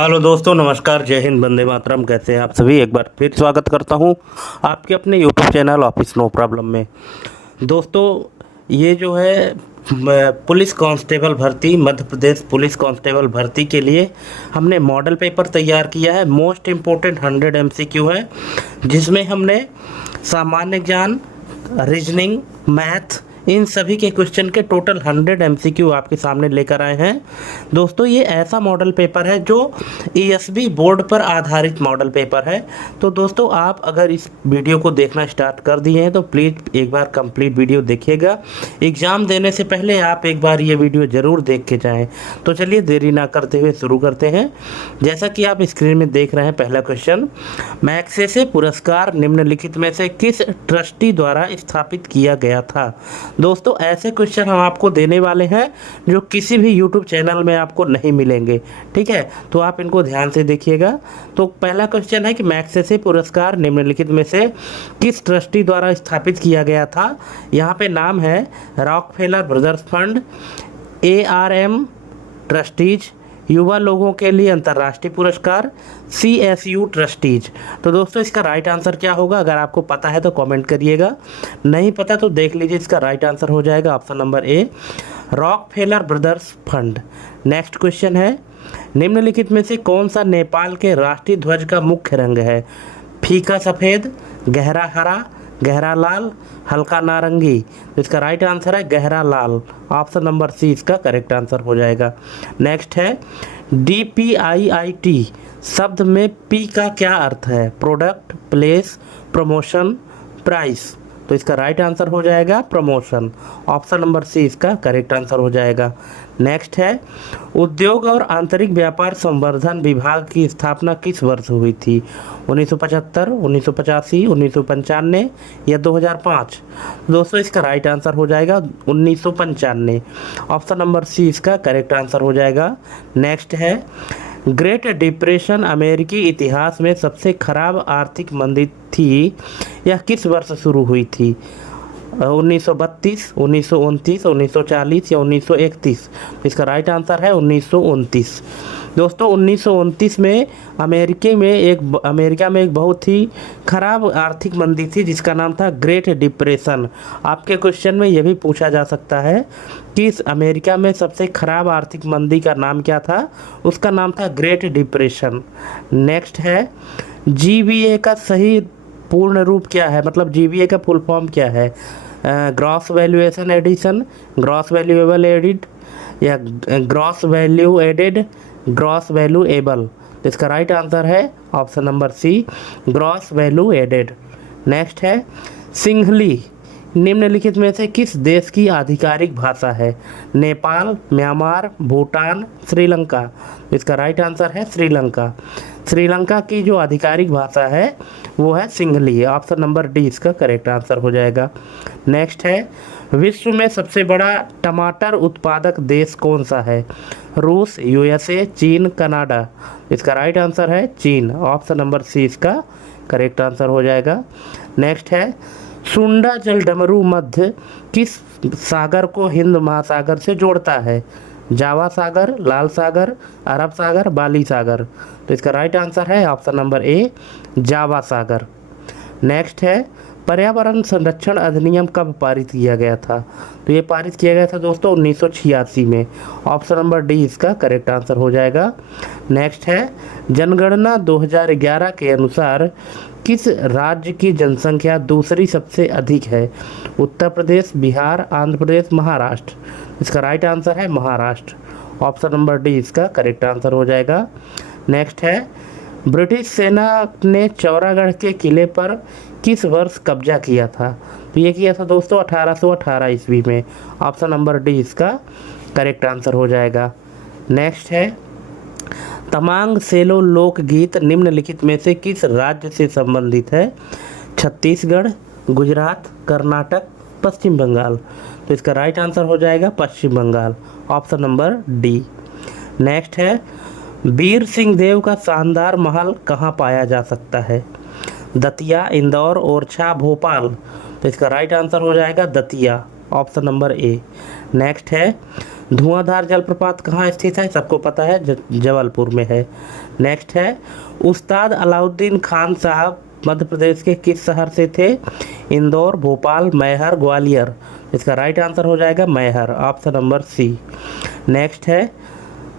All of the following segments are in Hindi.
हेलो दोस्तों, नमस्कार, जय हिंद, वंदे मातरम। कैसे हैं आप सभी? एक बार फिर स्वागत करता हूं आपके अपने YouTube channel office no problem में। दोस्तों, ये जो है पुलिस कांस्टेबल भर्ती, मध्य प्रदेश पुलिस कांस्टेबल भर्ती के लिए हमने मॉडल पेपर तैयार किया है। मोस्ट इम्पोर्टेंट 100 MCQ है, जिसमें हमने सामान्य ज्ञान, रीजनिंग, मैथ, इन सभी के क्वेश्चन के टोटल 100 MCQ आपके सामने लेकर आए हैं। दोस्तों, ये ऐसा मॉडल पेपर है जो ESB बोर्ड पर आधारित मॉडल पेपर है। तो दोस्तों, आप अगर इस वीडियो को देखना स्टार्ट कर दिए हैं तो प्लीज़ एक बार कंप्लीट वीडियो देखिएगा। एग्ज़ाम देने से पहले आप एक बार ये वीडियो ज़रूर देख के जाएँ। तो चलिए देरी ना करते हुए शुरू करते हैं। जैसा कि आप स्क्रीन में देख रहे हैं, पहला क्वेश्चन, मैग्सेसे पुरस्कार निम्नलिखित में से किस ट्रस्टी द्वारा स्थापित किया गया था? दोस्तों, ऐसे क्वेश्चन हम आपको देने वाले हैं जो किसी भी यूट्यूब चैनल में आपको नहीं मिलेंगे। ठीक है, तो आप इनको ध्यान से देखिएगा। तो पहला क्वेश्चन है कि मैग्सेसे पुरस्कार निम्नलिखित में से किस ट्रस्टी द्वारा स्थापित किया गया था? यहाँ पे नाम है Rockefeller brothers fund, ARM trustees, युवा लोगों के लिए अंतर्राष्ट्रीय पुरस्कार, CSU ट्रस्टीज। तो दोस्तों, इसका राइट आंसर क्या होगा? अगर आपको पता है तो कमेंट करिएगा, नहीं पता तो देख लीजिए। इसका राइट आंसर हो जाएगा option number A, Rockefeller brothers fund. Next question है, निम्नलिखित में से कौन सा नेपाल के राष्ट्रीय ध्वज का मुख्य रंग है? फीका सफ़ेद, गहरा हरा, गहरा लाल, हल्का नारंगी। तो इसका राइट आंसर है गहरा लाल। ऑप्शन नंबर C इसका करेक्ट आंसर हो जाएगा। नेक्स्ट है, DPIIT शब्द में P का क्या अर्थ है? Product, place, promotion, price. तो इसका राइट आंसर हो जाएगा प्रमोशन। ऑप्शन नंबर C इसका करेक्ट आंसर हो जाएगा। नेक्स्ट है, उद्योग और आंतरिक व्यापार संवर्धन विभाग की स्थापना किस वर्ष हुई थी? 1975, 1985, 1995 या 2005? दोस्तों, इसका राइट आंसर हो जाएगा 1995। ऑप्शन नंबर C इसका करेक्ट आंसर हो जाएगा। नेक्स्ट है, ग्रेट डिप्रेशन अमेरिकी इतिहास में सबसे खराब आर्थिक मंदी थी, यह किस वर्ष शुरू हुई थी? 1932, 1929, 1940 या 1931? इसका राइट आंसर है 1929। दोस्तों, 1929 में अमेरिका में एक बहुत ही खराब आर्थिक मंदी थी, जिसका नाम था ग्रेट डिप्रेशन। आपके क्वेश्चन में यह भी पूछा जा सकता है कि इस अमेरिका में सबसे खराब आर्थिक मंदी का नाम क्या था? उसका नाम था ग्रेट डिप्रेशन। नेक्स्ट है, GVA का सही पूर्ण रूप क्या है? मतलब GVA का फुल फॉर्म क्या है? Gross valuation addition, gross valuable added या gross value added, gross value able? तो इसका राइट आंसर है option number C, gross value added. Next है, सिंहली निम्नलिखित में से किस देश की आधिकारिक भाषा है? नेपाल, म्यांमार, भूटान, श्रीलंका? तो इसका राइट आंसर है श्रीलंका। श्रीलंका की जो आधिकारिक भाषा है वो है सिंहली। ऑप्शन नंबर D इसका करेक्ट आंसर हो जाएगा। नेक्स्ट है, विश्व में सबसे बड़ा टमाटर उत्पादक देश कौन सा है? रूस, USA, चीन, कनाडा? इसका राइट आंसर है चीन। ऑप्शन नंबर C इसका करेक्ट आंसर हो जाएगा। नेक्स्ट है, सुंडा जल डमरू मध्य किस सागर को हिंद महासागर से जोड़ता है? जावा सागर, लाल सागर, अरब सागर, बाली सागर? तो इसका राइट आंसर है option number A, Java Sagar. Next है, पर्यावरण संरक्षण अधिनियम कब पारित किया गया था? तो ये पारित किया गया था दोस्तों 1986 में। ऑप्शन नंबर D इसका करेक्ट आंसर हो जाएगा। नेक्स्ट है, जनगणना 2011 के अनुसार किस राज्य की जनसंख्या दूसरी सबसे अधिक है? उत्तर प्रदेश, बिहार, आंध्र प्रदेश, महाराष्ट्र? इसका राइट आंसर है महाराष्ट्र। ऑप्शन नंबर D इसका करेक्ट आंसर हो जाएगा। नेक्स्ट है, ब्रिटिश सेना ने चौरागढ़ के किले पर किस वर्ष कब्जा किया था? तो ये किया था दोस्तों 1818 ईस्वी में। ऑप्शन नंबर D इसका करेक्ट आंसर हो जाएगा। नेक्स्ट है, तमांग सेलो लोकगीत निम्नलिखित में से किस राज्य से संबंधित है? छत्तीसगढ़, गुजरात, कर्नाटक, पश्चिम बंगाल? तो इसका राइट आंसर हो जाएगा Paschim Bengal. Option number D। Next है, वीर सिंह देव का शानदार महल कहाँ पाया जा सकता है? दतिया, इंदौर, ओरछा, भोपाल? तो इसका राइट आंसर हो जाएगा Datia. Option number A। Next है, धुआंधार जलप्रपात कहाँ स्थित है, सबको पता है, जबलपुर में है। नेक्स्ट है, उस्ताद अलाउद्दीन खान साहब मध्य प्रदेश के किस शहर से थे? इंदौर, भोपाल, मैहर, ग्वालियर। इसका राइट आंसर हो जाएगा Maihar, option number C. Next है,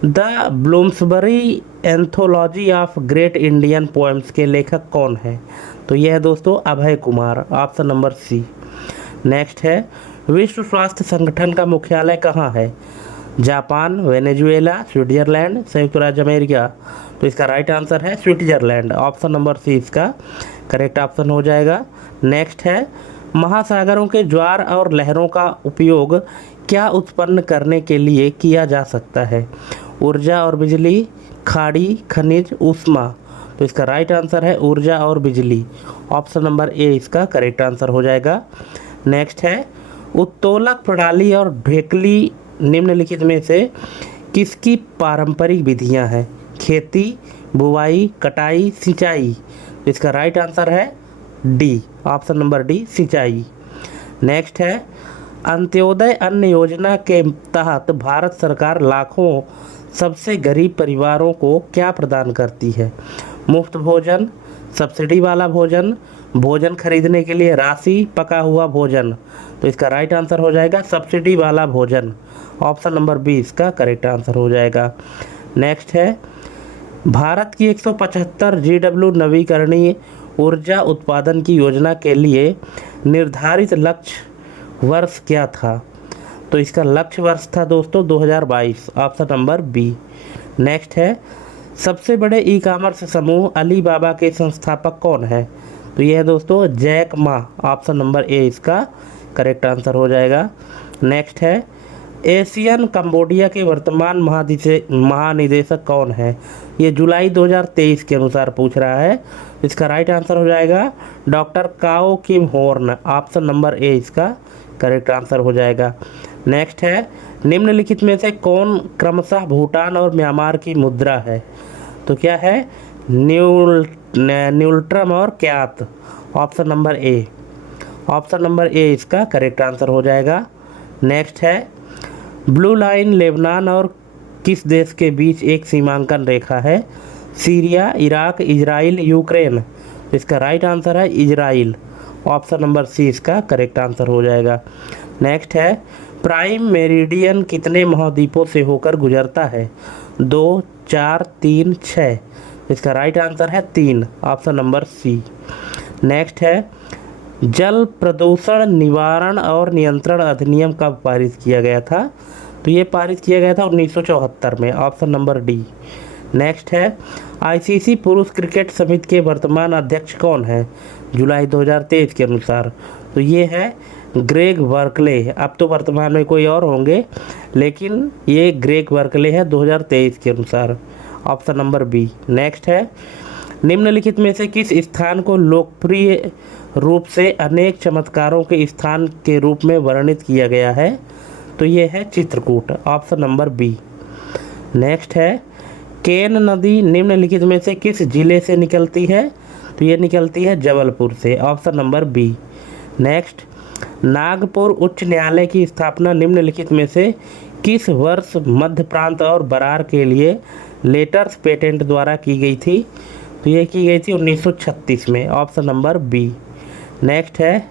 the Bloomsbury anthology of great Indian poems के लेखक कौन है? तो यह है दोस्तों Abhay Kumar, option number C. Next है, विश्व स्वास्थ्य संगठन का मुख्यालय कहाँ है? जापान, वेनेजुएला, स्विट्जरलैंड, संयुक्त राज्य अमेरिका। तो इसका राइट आंसर है स्विट्जरलैंड, ऑप्शन नंबर सी इसका करेक्ट ऑप्शन हो जाएगा। नेक्स्ट है, महासागरों के ज्वार और लहरों का उपयोग क्या उत्पन्न करने के लिए किया जा सकता है? ऊर्जा और बिजली, खाड़ी, खनिज, ऊष्मा। तो इसका राइट आंसर है ऊर्जा और बिजली, ऑप्शन नंबर ए इसका करेक्ट आंसर हो जाएगा। नेक्स्ट है, उत्तोलक प्रणाली और ढेकली निम्नलिखित में से किसकी पारंपरिक विधियां हैं? खेती, बुवाई, कटाई, सिंचाई। इसका राइट आंसर है डी, ऑप्शन नंबर डी सिंचाई। नेक्स्ट है, अंत्योदय अन्न योजना के तहत भारत सरकार लाखों सबसे गरीब परिवारों को क्या प्रदान करती है? मुफ्त भोजन, सब्सिडी वाला भोजन, भोजन खरीदने के लिए राशि, पका हुआ भोजन। तो इसका राइट आंसर हो जाएगा सब्सिडी वाला भोजन, ऑप्शन नंबर बी इसका करेक्ट आंसर हो जाएगा। नेक्स्ट है, भारत की 175 GW नवीकरणीय ऊर्जा उत्पादन की योजना के लिए निर्धारित लक्ष्य वर्ष क्या था? तो इसका लक्ष्य वर्ष था दोस्तों 2022, ऑप्शन नंबर बी। नेक्स्ट है, सबसे बड़े ई कॉमर्स समूह अलीबाबा के संस्थापक कौन है? तो यह है दोस्तों Jack Ma, option number A इसका करेक्ट आंसर हो जाएगा। नेक्स्ट है, एशियन कंबोडिया के वर्तमान महानिदेशक कौन है? ये जुलाई 2023 के अनुसार पूछ रहा है। इसका राइट आंसर हो जाएगा doctor Kao Kim Hourn, option number A इसका करेक्ट आंसर हो जाएगा। नेक्स्ट है, निम्नलिखित में से कौन क्रमशः भूटान और म्यांमार की मुद्रा है? तो क्या है? न्यूल्ट्रम और क्यात, option number A, option number A इसका करेक्ट आंसर हो जाएगा। नेक्स्ट है, ब्लू लाइन लेबनान और किस देश के बीच एक सीमांकन रेखा है? Syria, Iraq, Israel, Ukraine. इसका राइट आंसर है इजराइल, ऑप्शन नंबर सी इसका करेक्ट आंसर हो जाएगा। नेक्स्ट है, प्राइम मेरिडियन कितने महाद्वीपों से होकर गुजरता है? 2, 4, 3, 6। इसका राइट आंसर है 3, ऑप्शन नंबर सी। नेक्स्ट है, जल प्रदूषण निवारण और नियंत्रण अधिनियम कब पारित किया गया था? तो ये पारित किया गया था 1974 में, ऑप्शन नंबर डी। नेक्स्ट है, आईसीसी पुरुष क्रिकेट समिति के वर्तमान अध्यक्ष कौन है? जुलाई 2023 के अनुसार। तो ये है ग्रेग बर्कले, अब तो वर्तमान में कोई और होंगे, लेकिन ये ग्रेग बर्कले है 2023 के अनुसार, ऑप्शन नंबर बी। नेक्स्ट है, निम्नलिखित में से किस स्थान को लोकप्रिय रूप से अनेक चमत्कारों के स्थान के रूप में वर्णित किया गया है? तो ये है Chitrakoot, option number B. Next है, केन नदी निम्नलिखित में से किस जिले से निकलती है? तो ये निकलती है जबलपुर से, option number B. Next, Nagpur उच्च न्यायालय की स्थापना निम्नलिखित में से किस वर्ष मध्य प्रांत और बरार के लिए लेटर्स पेटेंट द्वारा की गई थी? तो ये की गई थी 1936 में, ऑप्शन नंबर बी। नेक्स्ट है,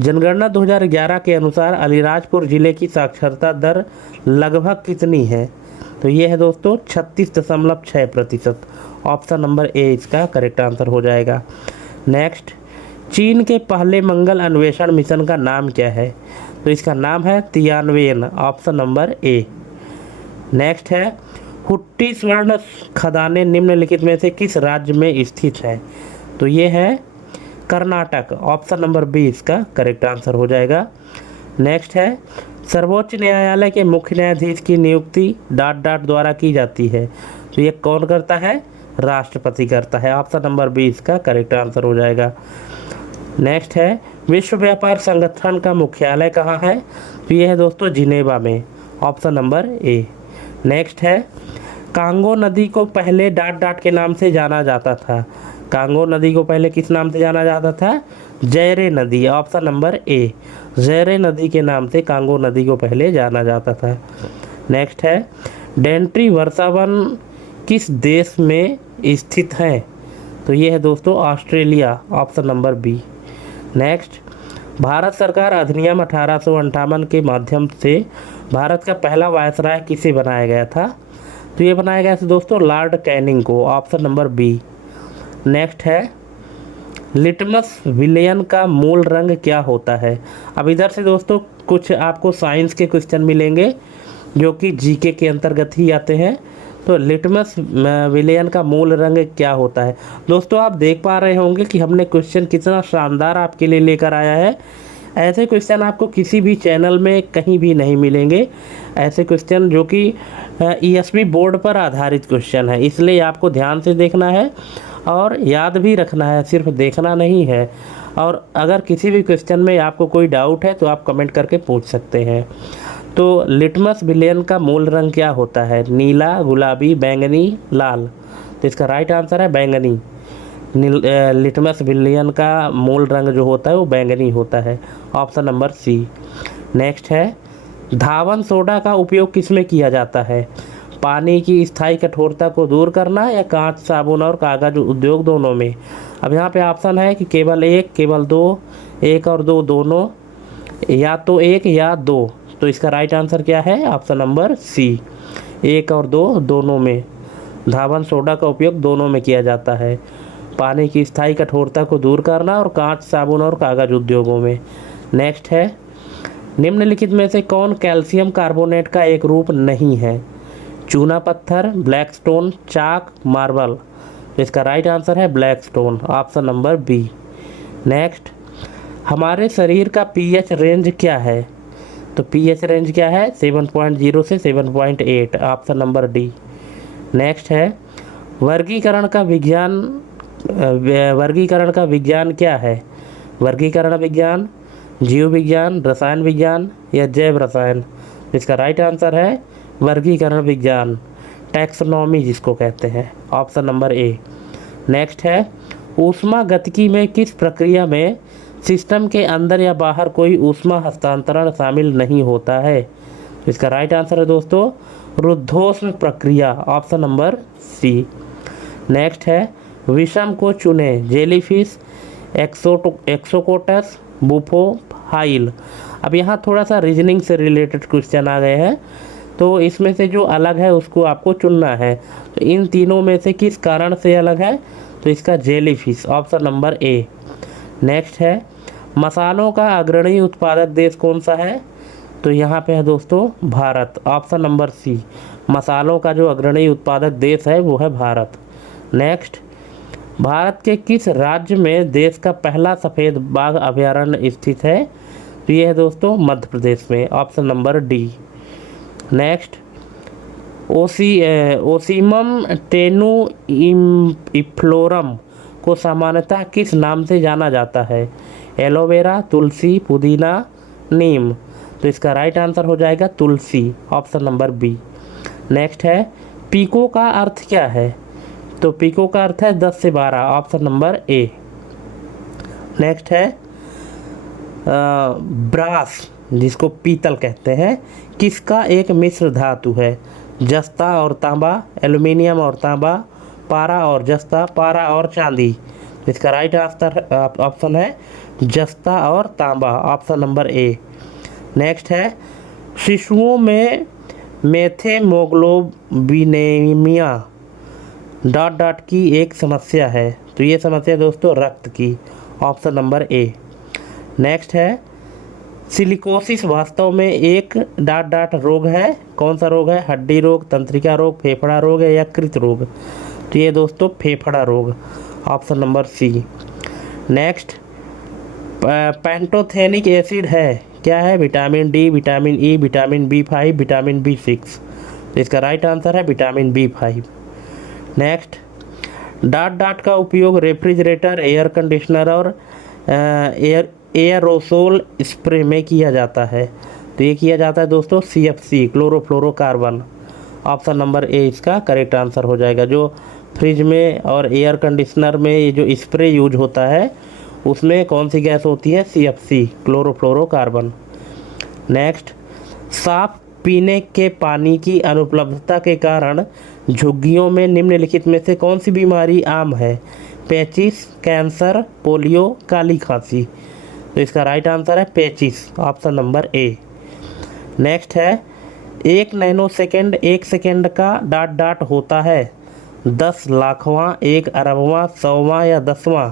जनगणना 2011 के अनुसार अलीराजपुर जिले की साक्षरता दर लगभग कितनी है? तो ये है दोस्तों 36.6%, ऑप्शन नंबर ए इसका करेक्ट आंसर हो जाएगा। नेक्स्ट, चीन के पहले मंगल अन्वेषण मिशन का नाम क्या है? तो इसका नाम है Tianwen, option number A. Next है, हुट्टी स्वर्ण खदानें निम्नलिखित में से किस राज्य में स्थित है? तो ये है कर्नाटक, ऑप्शन नंबर बी इसका करेक्ट आंसर हो जाएगा। नेक्स्ट है, सर्वोच्च न्यायालय के मुख्य न्यायाधीश की नियुक्ति ... द्वारा की जाती है। तो ये कौन करता है? राष्ट्रपति करता है, ऑप्शन नंबर बी इसका करेक्ट आंसर हो जाएगा। नेक्स्ट है, विश्व व्यापार संगठन का मुख्यालय कहाँ है? तो ये है दोस्तों जिनेवा में, ऑप्शन नंबर ए। नेक्स्ट है, कांगो नदी को पहले ... के नाम से जाना जाता था। कांगो नदी को पहले किस नाम से जाना जाता था? जयरे नदी। ऑप्शन नंबर ए, जयरे नदी के नाम से कांगो नदी को पहले जाना जाता था। नेक्स्ट है, डेंट्री वर्षावन किस देश में स्थित है? तो ये है दोस्तों Australia. Option number B. Next, Bharat सरकार अधिनियम 1858 के माध्यम से भारत का पहला वायसराय किसे बनाया गया था? तो ये बनाया गया था दोस्तों लॉर्ड कैनिंग को। Option number B. नेक्स्ट है, लिटमस विलयन का मूल रंग क्या होता है? अब इधर से दोस्तों कुछ आपको साइंस के क्वेश्चन मिलेंगे जो कि जीके के अंतर्गत ही आते हैं। तो लिटमस विलयन का मूल रंग क्या होता है? दोस्तों आप देख पा रहे होंगे कि हमने क्वेश्चन कितना शानदार आपके लिए लेकर आया है। ऐसे क्वेश्चन आपको किसी भी चैनल में कहीं भी नहीं मिलेंगे। ऐसे क्वेश्चन जो कि ईएसपी बोर्ड पर आधारित क्वेश्चन है, इसलिए आपको ध्यान से देखना है और याद भी रखना है, सिर्फ देखना नहीं है। और अगर किसी भी क्वेश्चन में आपको कोई डाउट है तो आप कमेंट करके पूछ सकते हैं। तो लिटमस विलयन का मूल रंग क्या होता है? नीला, गुलाबी, बैंगनी, लाल। तो इसका राइट आंसर है बैंगनी। लिटमस विलयन का मूल रंग जो होता है वो बैंगनी होता है। Option number C. नेक्स्ट है, धावन सोडा का उपयोग किसमें किया जाता है? पानी की स्थायी कठोरता को दूर करना या कांच, साबुन और कागज उद्योग दोनों में? अब यहाँ पे ऑप्शन है कि केवल एक, केवल दो, एक और दो दोनों, या तो एक या दो। तो इसका राइट आंसर क्या है? ऑप्शन नंबर सी, एक और दो दोनों में। धावन सोडा का उपयोग दोनों में किया जाता है, पानी की स्थायी कठोरता को दूर करना और कांच, साबुन और कागज उद्योगों में। नेक्स्ट है, निम्नलिखित में से कौन कैल्शियम कार्बोनेट का एक रूप नहीं है? चूना पत्थर, ब्लैक स्टोन, चाक, मार्बल। तो इसका राइट आंसर है black stone. Option number B. Next, हमारे शरीर का पीएच रेंज क्या है? तो पीएच रेंज क्या है? 7.0 से 7.8। Option number D. नेक्स्ट है, वर्गीकरण का विज्ञान क्या है? वर्गीकरण विज्ञान, जीव विज्ञान, रसायन विज्ञान या जैव रसायन? इसका राइट आंसर है वर्गीकरण विज्ञान, टैक्सोनॉमी जिसको कहते हैं। Option number A. नेक्स्ट है, ऊष्मागतिकी में किस प्रक्रिया में सिस्टम के अंदर या बाहर कोई ऊष्मा हस्तांतरण शामिल नहीं होता है? इसका राइट आंसर है दोस्तों रुद्धोष्म प्रक्रिया। Option number C. नेक्स्ट है, विषम को चुने, जेलीफिश, एक्सोकोटस, बुफो, हाइल। अब यहाँ थोड़ा सा रीजनिंग से रिलेटेड क्वेश्चन आ गए हैं, तो इसमें से जो अलग है उसको आपको चुनना है। तो इन तीनों में से किस कारण से अलग है? तो इसका jellyfish. Option number A. Next है, मसालों का अग्रणी उत्पादक देश कौन सा है? तो यहाँ पे है दोस्तों भारत। ऑप्शन नंबर सी। मसालों का जो अग्रणी उत्पादक देश है वो है भारत। नेक्स्ट, भारत के किस राज्य में देश का पहला सफ़ेद बाघ अभयारण्य स्थित है? तो ये है दोस्तों मध्य प्रदेश में। Option number D. Next, Ocimum tenuiflorum को सामान्यतः किस नाम से जाना जाता है? एलोवेरा, तुलसी, पुदीना, नीम। तो इसका राइट आंसर हो जाएगा tulsi. Option number B. Next है, पीको का अर्थ क्या है? तो पीको का अर्थ है 10 से 12। Option number A. नेक्स्ट है, ब्रास जिसको पीतल कहते हैं किसका एक मिश्र धातु है? जस्ता और तांबा, एल्युमिनियम और तांबा, पारा और जस्ता, पारा और चांदी। इसका राइट आंसर ऑप्शन है जस्ता और तांबा। Option number A. नेक्स्ट है, शिशुओं में मेथेमोग्लोबिनेमिया की एक समस्या है। तो ये समस्या दोस्तों रक्त की। Option number A. नेक्स्ट है, सिलिकोसिस वास्तव में एक रोग है। कौन सा रोग है? हड्डी रोग, तंत्रिका रोग, फेफड़ा रोग है या कृत रोग? तो ये दोस्तों फेफड़ा रोग। Option number C. Next, pantothenic acid है क्या है? Vitamin D, vitamin E, vitamin B5, vitamin B6। तो इसका राइट आंसर है विटामिन B5। नेक्स्ट, डाट का उपयोग रेफ्रिजरेटर, एयर कंडीशनर और एयरोसोल स्प्रे में किया जाता है। तो ये किया जाता है दोस्तों CFC, chlorofluorocarbon. Option number A इसका करेक्ट आंसर हो जाएगा। जो फ्रिज में और एयर कंडीशनर में ये जो स्प्रे यूज होता है उसमें कौन सी गैस होती है? CFC, chlorofluorocarbon. नेक्स्ट, साफ पीने के पानी की अनुपलब्धता के कारण झुग्गियों में निम्नलिखित में से कौन सी बीमारी आम है? पेचिस, कैंसर, पोलियो, काली खांसी। तो इसका राइट आंसर है पेचिस, ऑप्शन नंबर ए। नेक्स्ट है, 1 नैनो सेकेंड 1 सेकेंड का डॉट डॉट होता है 10 लाखवां, 1 अरबवां, 100वां या 10वां।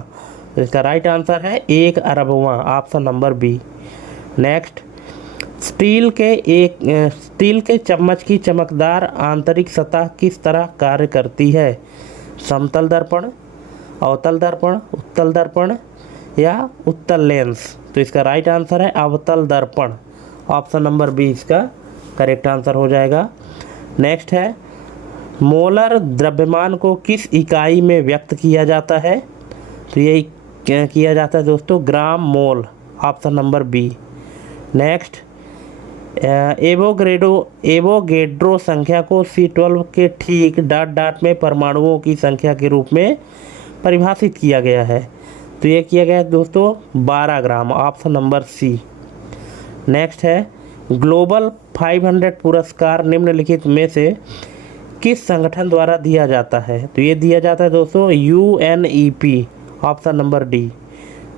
तो इसका राइट आंसर है 1 अरबवां, option number B. Next, steel के चम्मच की चमकदार आंतरिक सतह किस तरह कार्य करती है? समतल दर्पण, अवतल दर्पण, उत्तल दर्पण या उत्तल लेंस। तो इसका राइट आंसर है अवतल दर्पण, ऑप्शन नंबर बी इसका करेक्ट आंसर हो जाएगा। नेक्स्ट है, मोलर द्रव्यमान को किस इकाई में व्यक्त किया जाता है? तो ये किया जाता है दोस्तों gram mole, option number B. Next, Avogadro संख्या को C12 के ठीक डॉट डॉट में परमाणुओं की संख्या के रूप में परिभाषित किया गया है। तो ये किया गया है दोस्तों 12 ग्राम, ऑप्शन नंबर सी। नेक्स्ट है, ग्लोबल 500 पुरस्कार निम्नलिखित में से किस संगठन द्वारा दिया जाता है? तो ये दिया जाता है दोस्तों UNEP, option number D.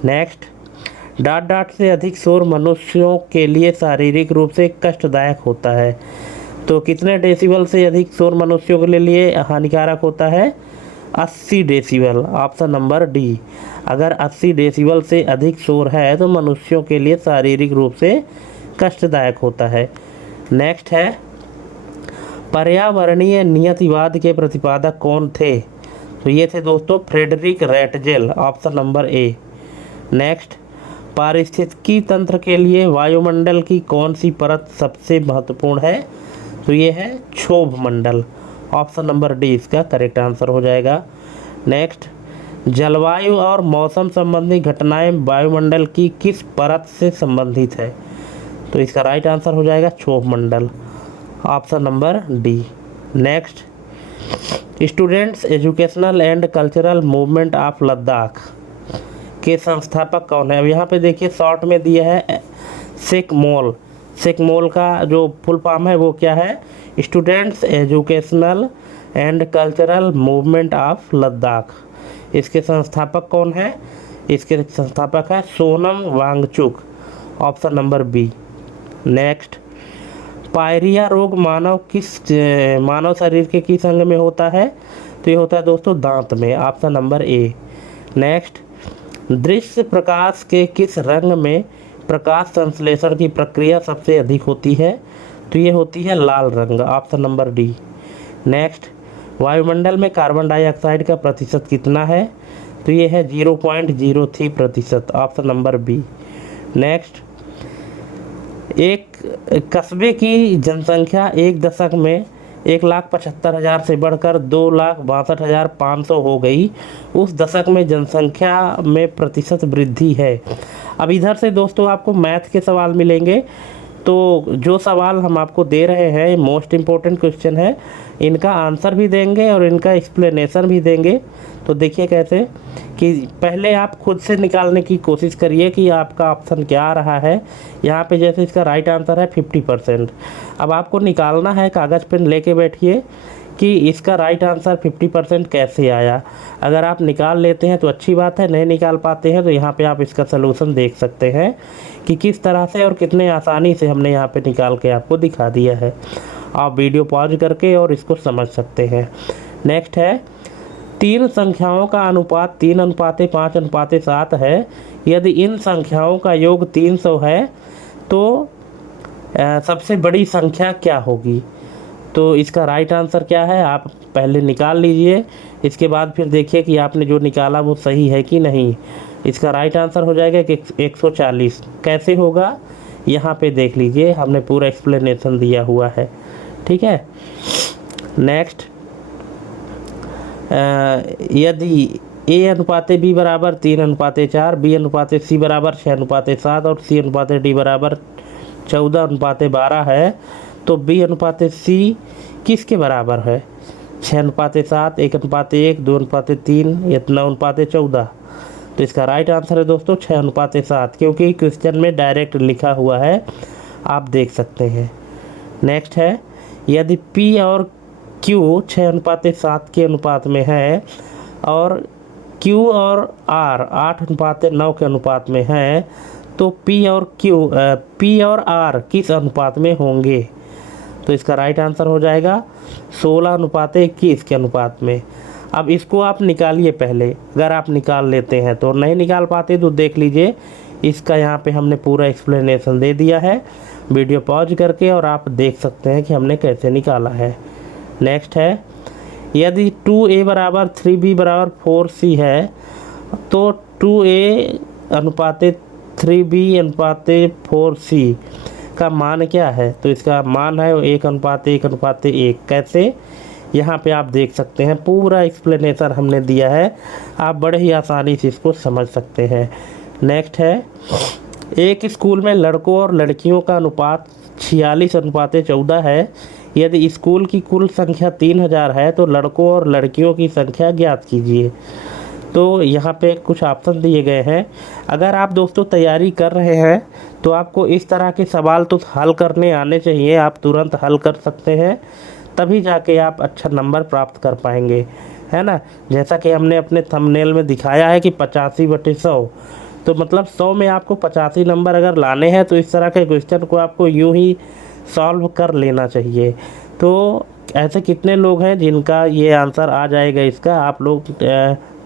Next, dot dot से अधिक शोर मनुष्यों के लिए शारीरिक रूप से कष्टदायक होता है। तो कितने डेसिबल से अधिक शोर मनुष्यों के लिए हानिकारक होता है? 80 डेसिबल, ऑप्शन नंबर डी। अगर 80 डेसिबल से अधिक शोर है तो मनुष्यों के लिए शारीरिक रूप से कष्टदायक होता है। नेक्स्ट है, पर्यावरणीय नियतिवाद के प्रतिपादक कौन थे? तो ये थे दोस्तों Friedrich Ratzel, option number A. Next, पारिस्थितिकी तंत्र के लिए वायुमंडल की कौन सी परत सबसे महत्वपूर्ण है? तो ये है क्षोभ मंडल, ऑप्शन नंबर डी इसका करेक्ट आंसर हो जाएगा। नेक्स्ट, जलवायु और मौसम संबंधी घटनाएं वायुमंडल की किस परत से संबंधित है? तो इसका राइट आंसर हो जाएगा क्षोभ मंडल, option number D. Next, students educational and cultural movement of Ladakh के संस्थापक कौन है? अब यहाँ पे देखिए शॉर्ट में दिया है सेकमोल। सेकमोल का जो फुल फॉर्म है वो क्या है? Students educational and cultural movement of Ladakh. इसके संस्थापक कौन है? इसके संस्थापक है Sonam Wangchuk, option number B. Next, pyorrhoea रोग मानव शरीर के किस अंग में होता है? तो ये होता है दोस्तों दांत में, ऑप्शन नंबर ए। नेक्स्ट, दृश्य प्रकाश के किस रंग में प्रकाश संश्लेषण की प्रक्रिया सबसे अधिक होती है? तो ये होती है लाल रंग, ऑप्शन नंबर डी। नेक्स्ट, वायुमंडल में कार्बन डाइऑक्साइड का प्रतिशत कितना है? तो ये है 0.03%, ऑप्शन नंबर बी। नेक्स्ट, एक कस्बे की जनसंख्या एक दशक में 1,75,000 से बढ़कर 2,62,500 हो गई। उस दशक में जनसंख्या में प्रतिशत वृद्धि है। अब इधर से दोस्तों आपको मैथ के सवाल मिलेंगे। तो जो सवाल हम आपको दे रहे हैं मोस्ट इम्पोर्टेंट क्वेश्चन है, इनका आंसर भी देंगे और इनका एक्सप्लेनेशन भी देंगे। तो देखिए कैसे कि पहले आप खुद से निकालने की कोशिश करिए कि आपका ऑप्शन क्या आ रहा है। यहाँ पे जैसे इसका राइट आंसर है 50%। अब आपको निकालना है, कागज़ पेन लेके बैठिए कि इसका राइट आंसर 50% कैसे आया। अगर आप निकाल लेते हैं तो अच्छी बात है, नहीं निकाल पाते हैं तो यहाँ पे आप इसका सलूशन देख सकते हैं कि किस तरह से और कितने आसानी से हमने यहाँ पे निकाल के आपको दिखा दिया है। आप वीडियो पॉज करके और इसको समझ सकते हैं। नेक्स्ट है, 3 संख्याओं का अनुपात 3:5:7 है। यदि इन संख्याओं का योग 300 है तो सबसे बड़ी संख्या क्या होगी? तो इसका राइट आंसर क्या है आप पहले निकाल लीजिए, इसके बाद फिर देखिए कि आपने जो निकाला वो सही है कि नहीं। इसका राइट आंसर हो जाएगा कि 140। कैसे होगा यहाँ पे देख लीजिए, हमने पूरा एक्सप्लेनेशन दिया हुआ है, ठीक है। नेक्स्ट, यदि A/B बराबर 3:4, B/C बराबर 6:7 और C/D बराबर 14:12 है तो B/C किसके बराबर है? 6:7, 1:1, 2:3, 9:14। तो इसका राइट आंसर है दोस्तों 6:7, क्योंकि क्वेश्चन में डायरेक्ट लिखा हुआ है, आप देख सकते हैं। नेक्स्ट है, यदि P और Q 6:7 के अनुपात में है और Q और R 8:9 के अनुपात में है, तो P और R किस अनुपात में होंगे? तो इसका राइट आंसर हो जाएगा 16:21 के अनुपात में। अब इसको आप निकालिए पहले, अगर आप निकाल लेते हैं तो, नहीं निकाल पाते तो देख लीजिए, इसका यहाँ पे हमने पूरा एक्सप्लेनेशन दे दिया है, वीडियो पॉज करके, और आप देख सकते हैं कि हमने कैसे निकाला है। नेक्स्ट है, यदि 2A बराबर 3B बराबर 4C है, तो 2A अनुपाते 3B अनुपाते 4C का मान क्या है? तो इसका मान है 1:1:1। कैसे? यहाँ पे आप देख सकते हैं, पूरा एक्सप्लेनेशन हमने दिया है, आप बड़े ही आसानी से इसको समझ सकते हैं। नेक्स्ट है, एक स्कूल में लड़कों और लड़कियों का अनुपात 46:14 है। यदि स्कूल की कुल संख्या 3000 है, तो लड़कों और लड़कियों की संख्या ज्ञात कीजिए। तो यहाँ पे कुछ ऑप्शन दिए गए हैं। अगर आप दोस्तों तैयारी कर रहे हैं तो आपको इस तरह के सवाल तो हल करने आने चाहिए, आप तुरंत हल कर सकते हैं, तभी जाके आप अच्छा नंबर प्राप्त कर पाएंगे, है ना। जैसा कि हमने अपने थंबनेल में दिखाया है कि 85/100, तो मतलब 100 में आपको 85 नंबर अगर लाने हैं, तो इस तरह के क्वेश्चन को आपको यूं ही सॉल्व कर लेना चाहिए। तो ऐसे कितने लोग हैं जिनका ये आंसर आ जाएगा इसका, आप लोग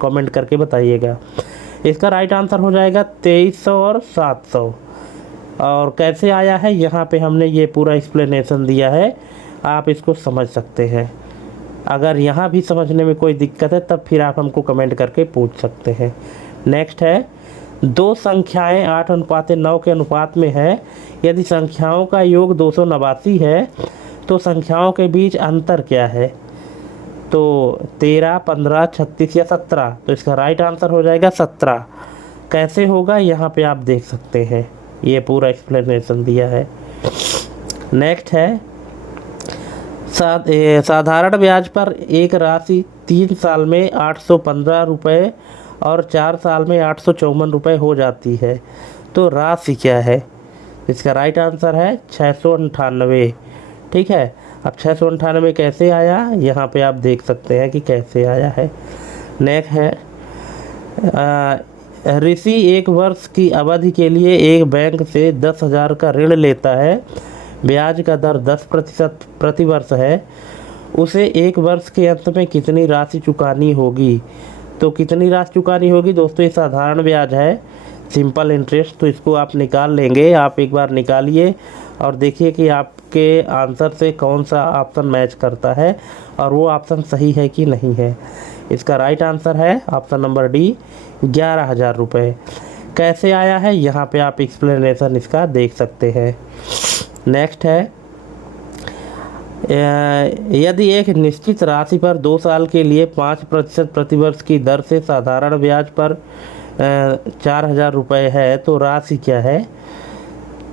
कमेंट करके बताइएगा। इसका राइट आंसर हो जाएगा 2300 और 700। और कैसे आया है, यहाँ पे हमने ये पूरा एक्सप्लेनेशन दिया है, आप इसको समझ सकते हैं। अगर यहाँ भी समझने में कोई दिक्कत है, तब फिर आप हमको कमेंट करके पूछ सकते हैं। नेक्स्ट है, दो संख्याएं 8:9 के अनुपात में है। यदि संख्याओं का योग 289 है, तो संख्याओं के बीच अंतर क्या है? तो 13, 15, 36 या 17। तो इसका राइट आंसर हो जाएगा 17। कैसे होगा, यहाँ पे आप देख सकते हैं, ये पूरा एक्सप्लेनेशन दिया है। नेक्स्ट है, साधारण ब्याज पर एक राशि 3 साल में 815 रुपये और 4 साल में 854 रुपये हो जाती है, तो राशि क्या है? इसका राइट आंसर है 698। ठीक है, अब 698 कैसे आया, यहाँ पे आप देख सकते हैं कि कैसे आया है। नेक्स्ट है, ऋषि 1 वर्ष की अवधि के लिए एक बैंक से 10,000 का ऋण लेता है। ब्याज का दर 10% प्रति वर्ष है। उसे 1 वर्ष के अंत में कितनी राशि चुकानी होगी? तो कितनी राशि चुकानी होगी दोस्तों? ये साधारण ब्याज है, सिंपल इंटरेस्ट, तो इसको आप निकाल लेंगे। आप एक बार निकालिए और देखिए कि आपके आंसर से कौन सा ऑप्शन मैच करता है और वो ऑप्शन सही है कि नहीं है। इसका राइट आंसर है ऑप्शन नंबर डी, 11,000 रुपये। कैसे आया है, यहाँ पे आप एक्सप्लेनेशन इसका देख सकते हैं। नेक्स्ट है, यदि एक निश्चित राशि पर 2 साल के लिए 5% प्रतिवर्ष की दर से साधारण ब्याज पर 4,000 रुपये है, तो राशि क्या है?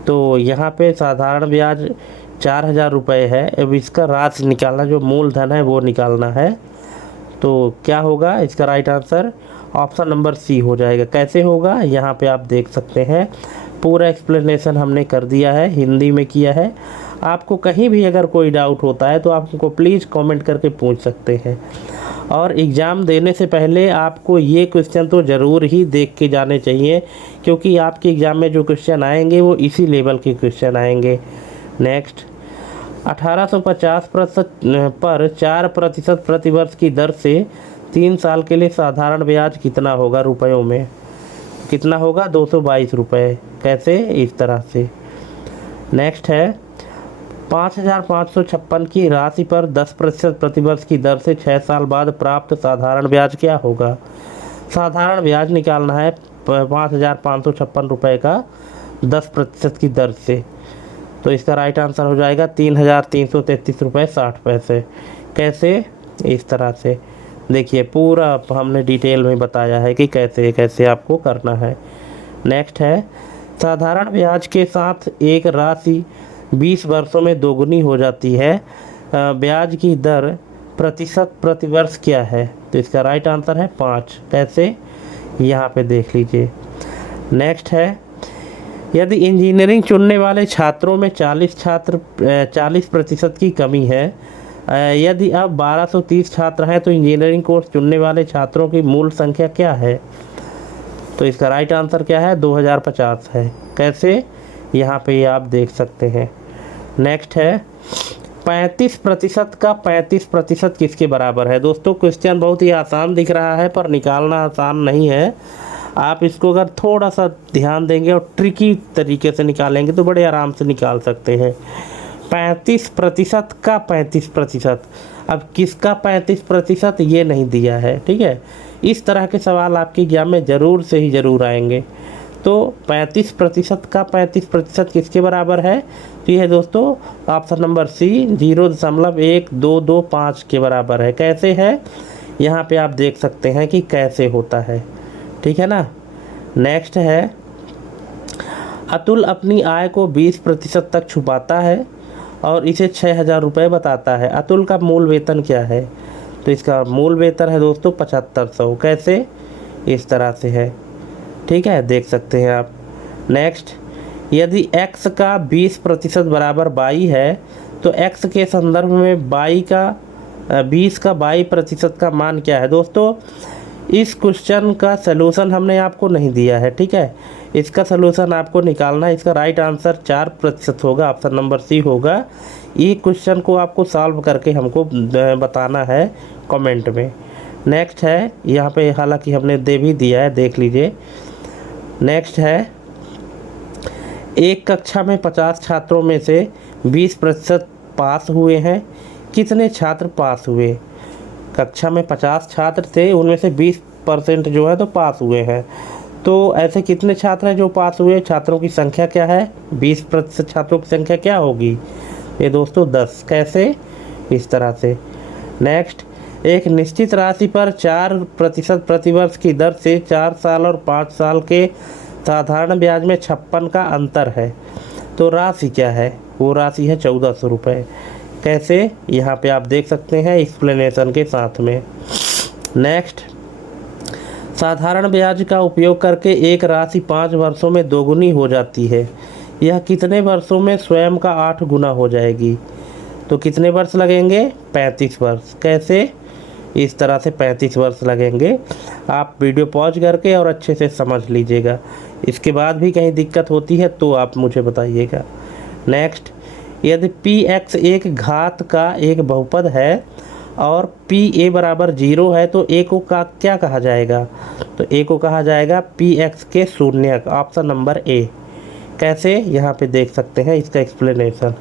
तो यहाँ पे साधारण ब्याज 4,000 रुपये है। अब इसका राशि निकालना, जो मूलधन है वो निकालना है, तो क्या होगा? इसका right answer option number C हो जाएगा। कैसे होगा, यहाँ पे आप देख सकते हैं, पूरा एक्सप्लेनेशन हमने कर दिया है, हिंदी में किया है। आपको कहीं भी अगर कोई डाउट होता है तो आप हमको प्लीज़ कमेंट करके पूछ सकते हैं। और एग्ज़ाम देने से पहले आपको ये क्वेश्चन तो ज़रूर ही देख के जाने चाहिए, क्योंकि आपके एग्ज़ाम में जो क्वेश्चन आएंगे वो इसी लेवल के क्वेश्चन आएंगे। नेक्स्ट, 1850 पर 4% प्रतिवर्ष की दर से 3 साल के लिए साधारण ब्याज कितना होगा रुपयों में? कितना होगा? 222 रुपये। कैसे? इस तरह से। नेक्स्ट है, 5,556 की राशि पर 10% प्रतिवर्ष की दर से 6 साल बाद प्राप्त साधारण ब्याज क्या होगा? साधारण ब्याज निकालना है 5,556 रुपये का 10% की दर से, तो इसका राइट आंसर हो जाएगा 3,333 रुपये 60 पैसे। कैसे? इस तरह से। देखिए पूरा हमने डिटेल में बताया है कि कैसे कैसे आपको करना है। नेक्स्ट है, साधारण ब्याज के साथ एक राशि 20 वर्षों में दोगुनी हो जाती है। ब्याज की दर प्रतिशत प्रतिवर्ष क्या है? तो इसका राइट आंसर है 5। कैसे? यहाँ पे देख लीजिए। नेक्स्ट है, यदि इंजीनियरिंग चुनने वाले छात्रों में 40% की कमी है, यदि अब 1230 छात्र हैं तो इंजीनियरिंग कोर्स चुनने वाले छात्रों की मूल संख्या क्या है? तो इसका राइट आंसर क्या है? 2050 है। कैसे? यहाँ पे आप देख सकते हैं। नेक्स्ट है, 35% का 35% किसके बराबर है? दोस्तों क्वेश्चन बहुत ही आसान दिख रहा है पर निकालना आसान नहीं है। आप इसको अगर थोड़ा सा ध्यान देंगे और ट्रिकी तरीके से निकालेंगे तो बड़े आराम से निकाल सकते हैं। 35% का 35%, अब किसका 35% ये नहीं दिया है, ठीक है। इस तरह के सवाल आपके एग्जाम में ज़रूर से ही ज़रूर आएंगे। तो 35% का 35% किसके बराबर है? तो ये है दोस्तों ऑप्शन नंबर सी, 0.1225 के बराबर है। कैसे है? यहाँ पे आप देख सकते हैं कि कैसे होता है, ठीक है ना। नेक्स्ट है, अतुल अपनी आय को 20% तक छुपाता है और इसे 6000 रुपये बताता है। अतुल का मूल वेतन क्या है? तो इसका मूल वेतन है दोस्तों 7500। कैसे? इस तरह से है, ठीक है, देख सकते हैं आप। नेक्स्ट, यदि x का 20% बराबर 22 है तो x के संदर्भ में 20 का 22% का मान क्या है? दोस्तों इस क्वेश्चन का सलूशन हमने आपको नहीं दिया है, ठीक है। इसका सलूशन आपको निकालना है। इसका राइट आंसर 4% होगा, ऑप्शन नंबर सी होगा। ये क्वेश्चन को आपको सॉल्व करके हमको बताना है कमेंट में। नेक्स्ट है, यहाँ पे हालांकि हमने दे भी दिया है, देख लीजिए। नेक्स्ट है, एक कक्षा में 50 छात्रों में से 20% पास हुए हैं। कितने छात्र पास हुए? कक्षा में 50 छात्र थे, उनमें से 20% जो है तो पास हुए हैं। तो ऐसे कितने छात्र हैं जो पास हुए? छात्रों की संख्या क्या है? 20% छात्रों की संख्या क्या होगी? ये दोस्तों 10। कैसे? इस तरह से। नेक्स्ट, एक निश्चित राशि पर 4% प्रतिवर्ष की दर से 4 साल और 5 साल के साधारण ब्याज में 56 का अंतर है, तो राशि क्या है? वो राशि है 1400 रुपये। कैसे? यहाँ पे आप देख सकते हैं एक्सप्लेनेशन के साथ में। नेक्स्ट, साधारण ब्याज का उपयोग करके एक राशि 5 वर्षों में दोगुनी हो जाती है। यह कितने वर्षों में स्वयं का 8 गुना हो जाएगी? तो कितने वर्ष लगेंगे? 35 वर्ष। कैसे? इस तरह से 35 वर्ष लगेंगे। आप वीडियो पॉज करके और अच्छे से समझ लीजिएगा। इसके बाद भी कहीं दिक्कत होती है तो आप मुझे बताइएगा। नेक्स्ट, यदि px एक घात का एक बहुपद है और pa बराबर 0 है तो a को का क्या कहा जाएगा? तो a को कहा जाएगा px के शून्यक, ऑप्शन नंबर ए। कैसे? यहाँ पे देख सकते हैं इसका एक्सप्लेनेशन।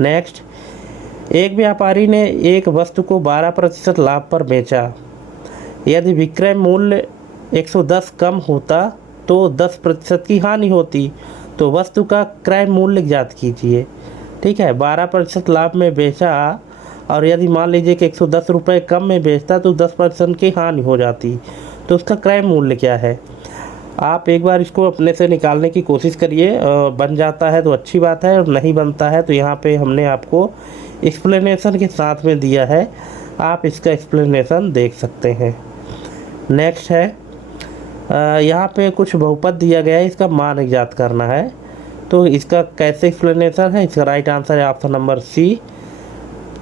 नेक्स्ट, एक व्यापारी ने एक वस्तु को 12% लाभ पर बेचा। यदि विक्रय मूल्य 110 कम होता तो 10% की हानि होती। तो वस्तु का क्रय मूल्य ज्ञात कीजिए, ठीक है। 12% लाभ में बेचा और यदि मान लीजिए कि 110 रुपये कम में बेचता तो 10% की हानि हो जाती, तो उसका क्रय मूल्य क्या है? आप एक बार इसको अपने से निकालने की कोशिश करिए। बन जाता है तो अच्छी बात है, और नहीं बनता है तो यहाँ पे हमने आपको एक्सप्लेनेशन के साथ में दिया है, आप इसका एक्सप्लेनेशन देख सकते हैं। नेक्स्ट है, यहाँ पे कुछ बहुपद दिया गया है, इसका मान ज्ञात करना है। तो इसका कैसे एक्सप्लेनेशन है? इसका राइट आंसर है ऑप्शन नंबर सी।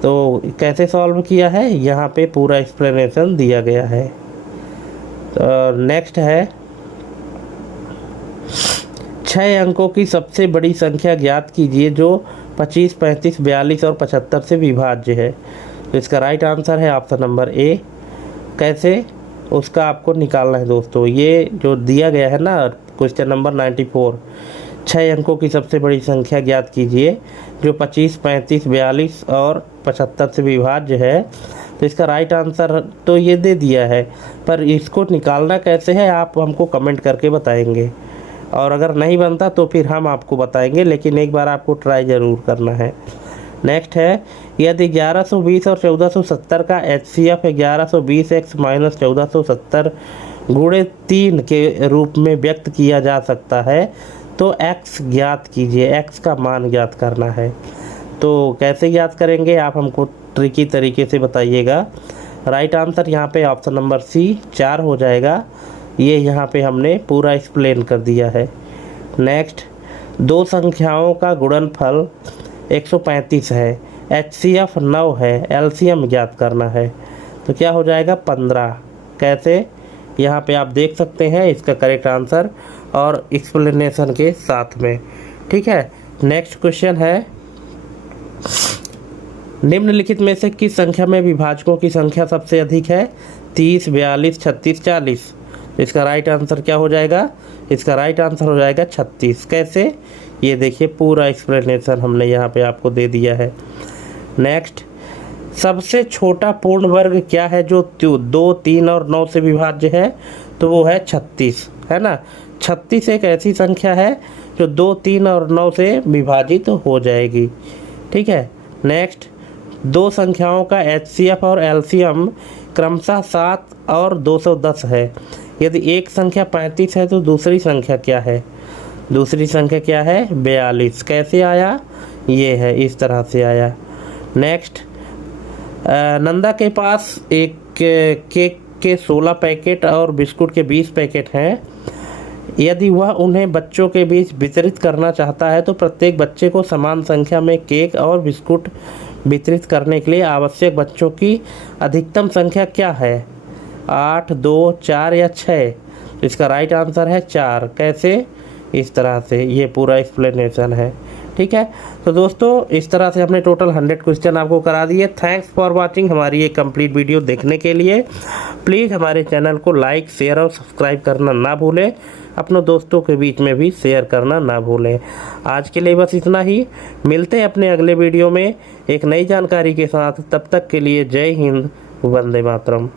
तो कैसे सॉल्व किया है? यहाँ पे पूरा एक्सप्लेनेशन दिया गया है। तो नेक्स्ट है, 6 अंकों की सबसे बड़ी संख्या ज्ञात कीजिए जो 25, 35, 42 और 75 से विभाज्य है। तो इसका राइट आंसर है ऑप्शन नंबर ए। कैसे? उसका आपको निकालना है दोस्तों। ये जो दिया गया है ना क्वेश्चन नंबर 94, 6 अंकों की सबसे बड़ी संख्या ज्ञात कीजिए जो 25, 35, 42 और 75 से विभाज्य है। तो इसका राइट आंसर तो ये दे दिया है, पर इसको निकालना कैसे है आप हमको कमेंट करके बताएंगे, और अगर नहीं बनता तो फिर हम आपको बताएंगे, लेकिन एक बार आपको ट्राई ज़रूर करना है। नेक्स्ट है, यदि 1120 और 1470 का HCF 1120x माइनस 1470 गुणे 3 के रूप में व्यक्त किया जा सकता है तो x ज्ञात कीजिए। x का मान ज्ञात करना है। तो कैसे ज्ञात करेंगे आप हमको ट्रिकी तरीके से बताइएगा। राइट आंसर यहाँ पे ऑप्शन नंबर सी 4 हो जाएगा। ये यहाँ पे हमने पूरा एक्सप्लेन कर दिया है। नेक्स्ट, दो संख्याओं का गुणनफल 135 है, HCF 9 है, LCM ज्ञात करना है। तो क्या हो जाएगा 15। कैसे, यहाँ पे आप देख सकते हैं इसका करेक्ट आंसर और एक्सप्लेनेशन के साथ में। ठीक है, नेक्स्ट क्वेश्चन है, निम्नलिखित में से किस संख्या में विभाजकों की संख्या सबसे अधिक है? 30, 42, 36, 40। इसका राइट आंसर क्या हो जाएगा? इसका राइट आंसर हो जाएगा 36। कैसे, ये देखिए पूरा एक्सप्लेनेशन हमने यहाँ पे आपको दे दिया है। नेक्स्ट, सबसे छोटा पूर्ण वर्ग क्या है जो 2, 3 और 9 से विभाज्य है? तो वो है 36, है ना। 36 एक ऐसी संख्या है जो 2, 3 और 9 से विभाजित हो जाएगी। ठीक है। नेक्स्ट, दो संख्याओं का HCF और LCM क्रमशः 7 और 210 है। यदि एक संख्या 35 है तो दूसरी संख्या क्या है? दूसरी संख्या क्या है? 42। कैसे आया? ये है, इस तरह से आया। नेक्स्ट, नंदा के पास एक केक के 16 पैकेट और बिस्कुट के 20 पैकेट हैं। यदि वह उन्हें बच्चों के बीच वितरित करना चाहता है तो प्रत्येक बच्चे को समान संख्या में केक और बिस्कुट वितरित करने के लिए आवश्यक बच्चों की अधिकतम संख्या क्या है? 8, 2, 4 या 6? इसका राइट आंसर है 4। कैसे? इस तरह से, ये पूरा एक्सप्लेनेशन है। ठीक है, तो दोस्तों इस तरह से हमने टोटल 100 क्वेश्चन आपको करा दिए। थैंक्स फॉर वाचिंग हमारी ये कंप्लीट वीडियो देखने के लिए। प्लीज़ हमारे चैनल को लाइक, शेयर और सब्सक्राइब करना ना भूलें। अपने दोस्तों के बीच में भी शेयर करना ना भूलें। आज के लिए बस इतना ही। मिलते हैं अपने अगले वीडियो में एक नई जानकारी के साथ। तब तक के लिए जय हिंद, वंदे मातरम।